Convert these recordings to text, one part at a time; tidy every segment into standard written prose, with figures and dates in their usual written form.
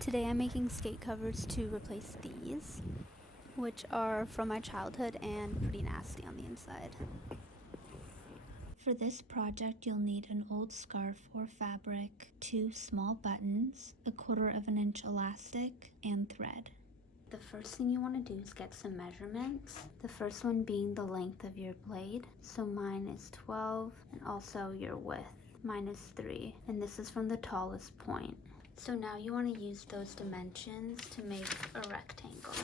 Today I'm making skate covers to replace these, which are from my childhood and pretty nasty on the inside. For this project, you'll need an old scarf or fabric, 2 small buttons, 1/4 inch elastic, and thread. The first thing you want to do is get some measurements. The first one being the length of your blade. So mine is 12, and also your width. Mine is 3, and this is from the tallest point. So now you want to use those dimensions to make a rectangle.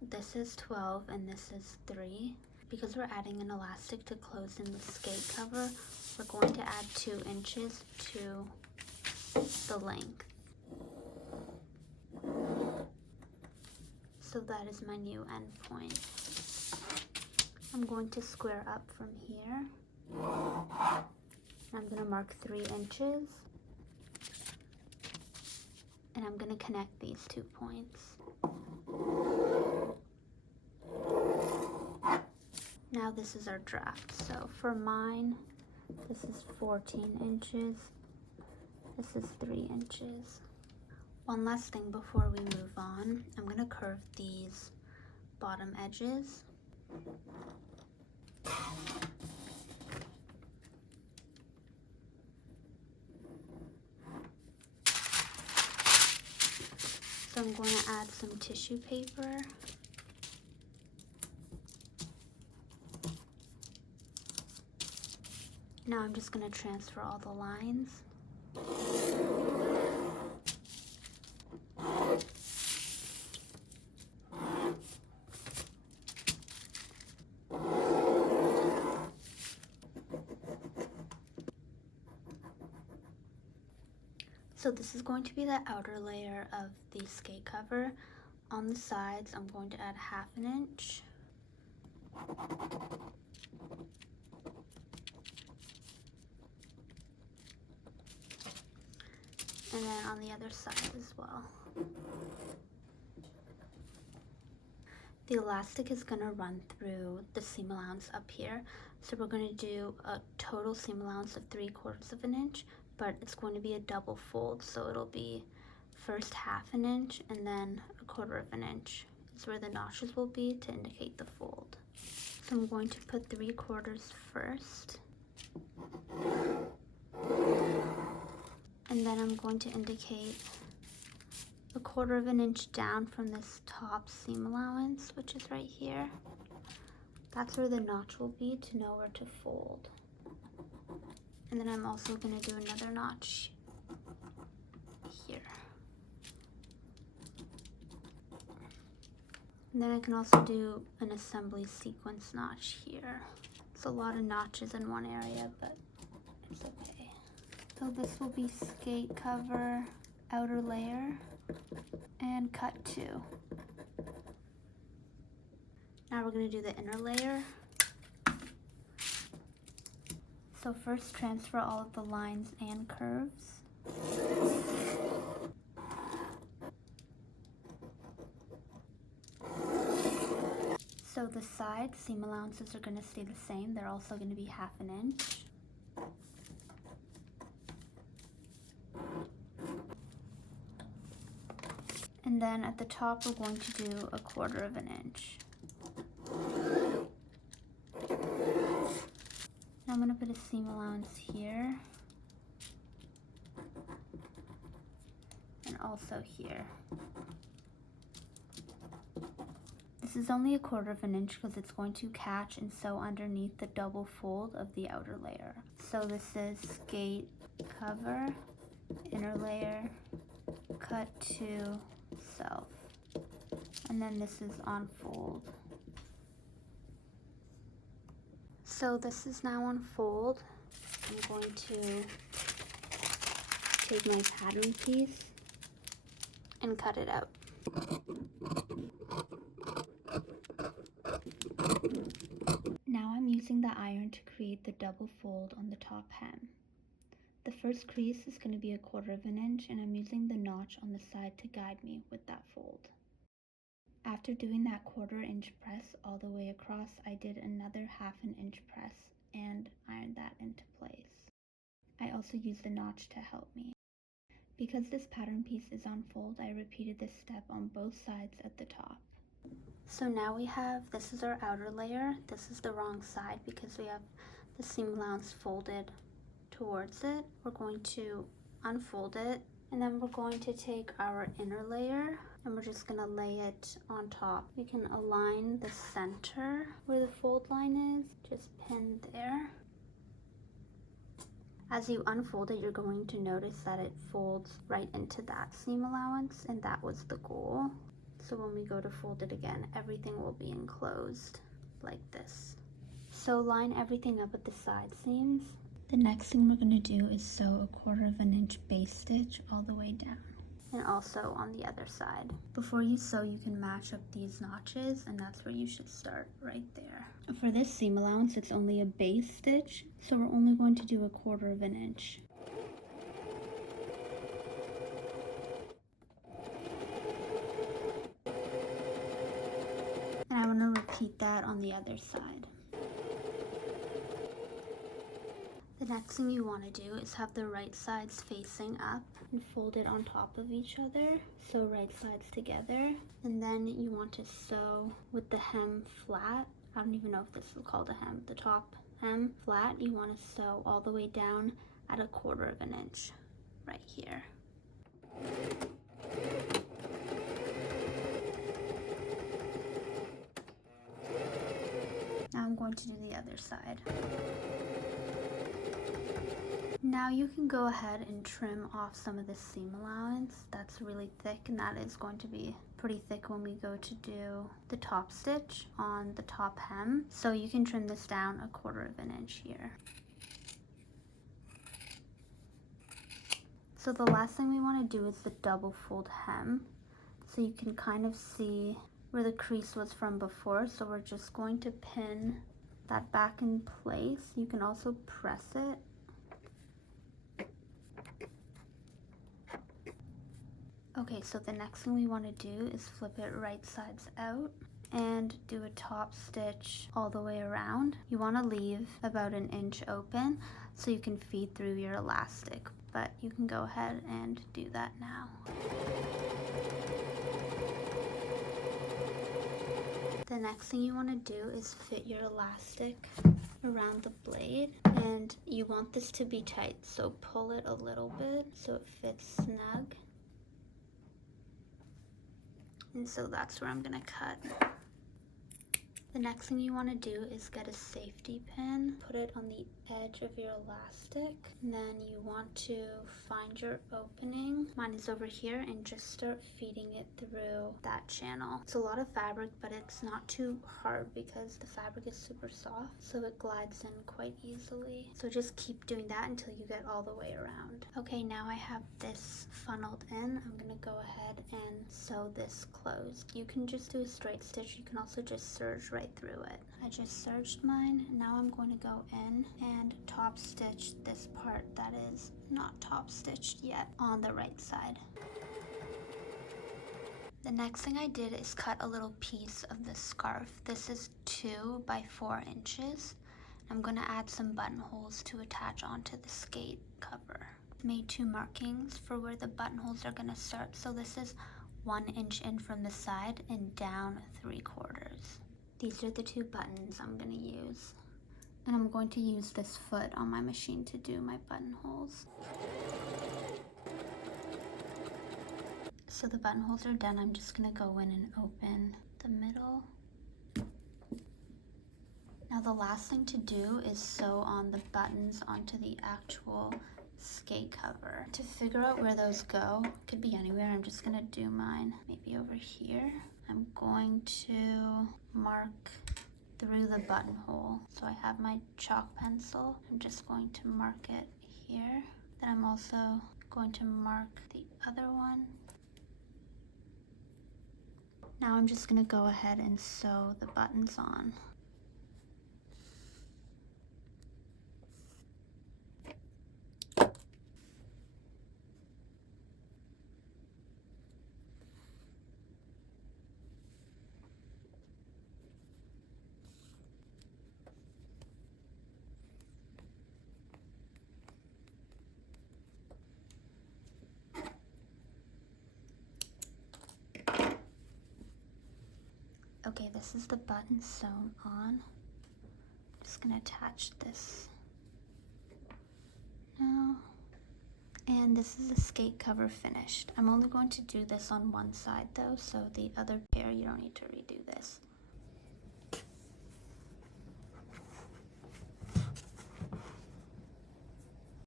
This is 12 and this is 3. Because we're adding an elastic to close in the skate cover, we're going to add 2 inches to the length. So that is my new end point. I'm going to square up from here. I'm going to mark 3 inches. And I'm going to connect these 2 points. Now this is our draft. So for mine, this is 14 inches. This is 3 inches. One last thing before we move on, I'm going to curve these bottom edges. So I'm going to add some tissue paper. Now I'm just going to transfer all the lines. So this is going to be the outer layer of the skate cover. On the sides, I'm going to add 1/2 inch. And then on the other side as well. The elastic is going to run through the seam allowance up here. So we're going to do a total seam allowance of 3/4 inch, but it's going to be a double fold. So it'll be first 1/2 inch and then 1/4 inch is where the notches will be to indicate the fold. So I'm going to put 3/4 first. And then I'm going to indicate 1/4 inch down from this top seam allowance, which is right here. That's where the notch will be to know where to fold. And then I'm also going to do another notch here. And then I can also do an assembly sequence notch here. It's a lot of notches in one area, but it's okay. So this will be skate cover, outer layer, and cut 2. Now we're going to do the inner layer. So first transfer all of the lines and curves. So the side seam allowances are going to stay the same. They're also going to be 1/2 inch. And then at the top, we're going to do 1/4 inch. Now I'm going to put a seam allowance here. And also here. This is only 1/4 inch because it's going to catch and sew underneath the double fold of the outer layer. So this is skate cover, inner layer, cut 2, self. And then this is on fold. So this is now on fold. I'm going to take my pattern piece and cut it out. Now I'm using the iron to create the double fold on the top hem. The first crease is going to be 1/4 inch, and I'm using the notch on the side to guide me with that fold. After doing that 1/4 inch press all the way across, I did another 1/2 inch press and ironed that into place. I also used the notch to help me. Because this pattern piece is on fold, I repeated this step on both sides at the top. So now we have, this is our outer layer. This is the wrong side because we have the seam allowance folded towards it. We're going to unfold it, and then we're going to take our inner layer and we're just gonna lay it on top. You can align the center where the fold line is, just pin there. As you unfold it, you're going to notice that it folds right into that seam allowance, and that was the goal. So when we go to fold it again, everything will be enclosed like this. So line everything up at the side seams. The next thing we're going to do is sew a 1/4 inch base stitch all the way down, and also on the other side. Before you sew, you can match up these notches, and that's where you should start, right there. For this seam allowance, it's only a base stitch, so we're only going to do a 1/4 inch. And I want to repeat that on the other side. The next thing you want to do is have the right sides facing up and fold it on top of each other, so right sides together. And then you want to sew with the hem flat. I don't even know if this is called a hem. The top hem flat, you want to sew all the way down at a 1/4 inch right here. Now I'm going to do the other side. Now you can go ahead and trim off some of the seam allowance. That's really thick, and that is going to be pretty thick when we go to do the top stitch on the top hem. So you can trim this down a 1/4 inch here. So the last thing we want to do is the double fold hem. So you can kind of see where the crease was from before. So we're just going to pin that back in place. You can also press it. Okay, so the next thing we want to do is flip it right sides out and do a top stitch all the way around. You want to leave about 1 inch open so you can feed through your elastic, but you can go ahead and do that now. The next thing you want to do is fit your elastic around the blade, and you want this to be tight, so pull it a little bit so it fits snug. And so that's where I'm gonna cut. The next thing you want to do is get a safety pin, put it on the edge of your elastic, and then you want to find your opening. Mine is over here, and just start feeding it through that channel. It's a lot of fabric, but it's not too hard because the fabric is super soft, so it glides in quite easily. So just keep doing that until you get all the way around. Okay, now I have this funneled in. I'm gonna go ahead and sew this closed. You can just do a straight stitch. You can also just serge right through it. I just serged mine. Now I'm going to go in and top stitch this part that is not top stitched yet on the right side. The next thing I did is cut a little piece of the scarf. This is 2 by 4 inches. I'm going to add some buttonholes to attach onto the skate cover. Made 2 markings for where the buttonholes are going to start. So this is 1 inch in from the side and down 3/4. These are the 2 buttons I'm going to use. And I'm going to use this foot on my machine to do my buttonholes. So the buttonholes are done. I'm just going to go in and open the middle. Now the last thing to do is sew on the buttons onto the actual skate cover. To figure out where those go, could be anywhere. I'm just going to do mine maybe over here. I'm going to mark through the buttonhole. So I have my chalk pencil. I'm just going to mark it here. Then I'm also going to mark the other one. Now I'm just going to go ahead and sew the buttons on. Okay, this is the button sewn on. Just gonna attach this now. And this is the skate cover finished. I'm only going to do this on one side though, so the other pair you don't need to redo this.